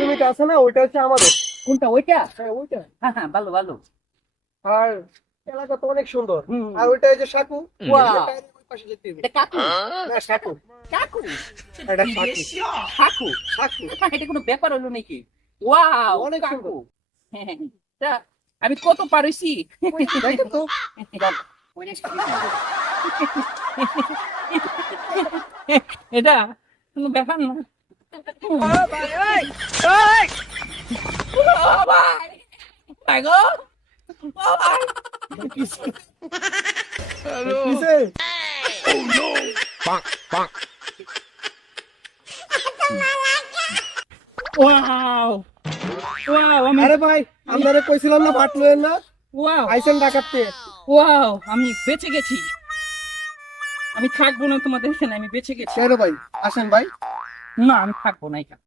জমিটা আছে না, ওইটা হচ্ছে আমাদের। কোনটা ওইটা? হ্যাঁ ওইটা। হ্যাঁ হ্যাঁ, ভালো ভালো। আর এলাকা তো অনেক সুন্দর। হুম। আর ওইটা এই যে সাকু, Wow. ওই পাশে যেতে হবে। এটা কাকু? না সাকু, কাকু? এটা সাকু। কাকু? সাকু এটা কোনো ব্যাপার হলো নাকি? ওয়াও, অনেক কাকু। সুন্দর। হ্যাঁ, হ্যাঁ, তা আমি কত পারছি? দেখেন তো। এটা কোনো ব্যাপার না। ও ভাই, ওই, ওই, ও ভাই, ভাই গো, ও ভাই। কিসে? ওয়াও, ওয়াও, আমি আরে ভাই, আপনারা কইছিলাম না ফাটলেন না, ওয়াও, আইসেন ডাকাতে। ওয়াও, আমি বেঁচে গেছি। আমি থাকবো না তোমাদের এখানে, আমি বেঁচে গেছি। কেন ভাই? আসেন ভাই। না, আমি থাকবো না এখানে।